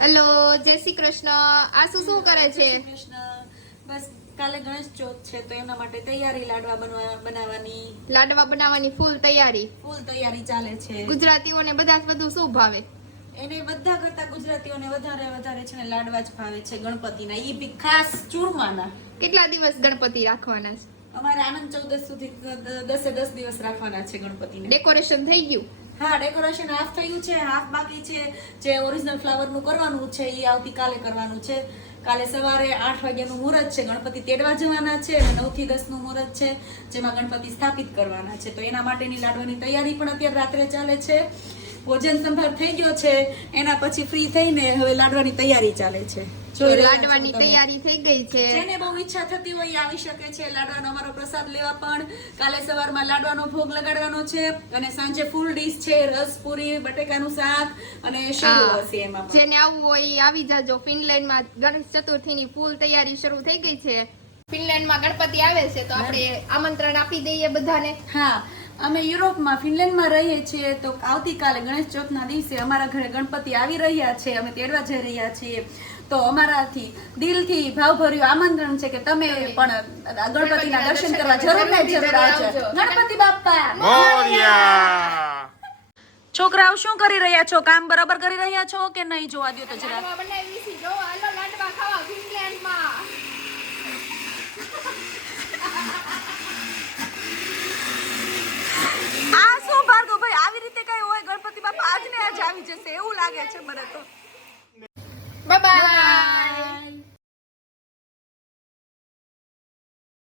Hello, જય શ્રી કૃષ્ણ. આ શું કરે છે? કૃષ્ણ. બસ કાલે ગણેશ ચોથ છે તો એના માટે તૈયારી લાડવા બનાવવાની. લાડવા બનાવવાની ફૂલ તૈયારી ચાલે છે. ગુજરાતીઓને બધા બધું શું ભાવે? એને બધા કરતા ગુજરાતીઓને વધારે છે ને લાડવા જ ભાવે છે ગણપતિના. ઈ બી ખાસ ચૂરમાના. કેટલા દિવસ ગણપતિ રાખવાના છે? અમારે આનંદ 14 સુધી 10 દિવસ રાખવાના છે ગણપતિને. ડેકોરેશન થઈ ગયું? હા, ડેકોરેશન હાફ થયું છે, હાફ બાકી છે. જે ઓરિજિનલ ફ્લાવર નું કરવાનું છે એ આવતીકાલે કરવાનું છે. કાલે સવારે 8 વાગ્યાનું મુહૂર્ત છે. ગણપતિ તેડવા જવાના છે અને 9 થી 10 નું મુહૂર્ત છે જેમાં ગણપતિ સ્થાપિત કરવાના છે. તો એના માટેની લાડવાની તૈયારી પણ અત્યારે રાત્રે ચાલે છે. ભોજન સંભાર થઈ ગયો છે. એના પછી ફ્રી થઈને હવે લાડવાની તૈયારી ચાલે છે. લાડવાની તૈયારી થઈ ગઈ છે. જેને બહુ ઈચ્છા થતી હોય આવી શકે છે લાડવાનો અમારો પ્રસાદ લેવા. પણ કાલે સવારમાં લાડવાનો ભોગ લગાડવાનો છે અને સાંજે ફૂલ ડીશ છે. રસ પૂરી, બટેકાનું શાક અને શેરવો હશે એમાં. જેને આવવું હોય એ આવી જાજો. ફિનલેન્ડમાં ગણેશ ચતુર્થીની ફૂલ તૈયારી શરૂ થઈ ગઈ છે. ફિનલેન્ડમાં ગણપતિ આવે છે તો આપણે આમંત્રણ આપી દઈએ બધાને. હા, અમે યુરોપમાં ફિનલેન્ડમાં રહીએ છીએ તો આવતીકાલે ગણેશ ચોથના દિવસે અમારા ઘરે ગણપતિ આવી રહ્યા છે. અમે તેડવા જઈ રહ્યા છીએ. તો અમારાથી દિલથી ભાવભર્યું આમંત્રણ છે કે તમે પણ ગણપતિના દર્શન કરવા જરૂર આવજો. ગણપતિ બાપ્પા મોરયા. છોકરાઓ શું કરી રહ્યા છો? કામ બરાબર કરી રહ્યા છો કે નહીં? જોવા દો તો જરા. લાડવા બનાવી છે. જો હાલો લાડવા ખાવા ફિનલેન્ડમાં. આ શું ભાર્ગવભાઈ આવી રીતે કઈ હોય? ગણપતિ બાપા આજ ને આજ આવી જશે એવું લાગે છે મને તો. Bye bye.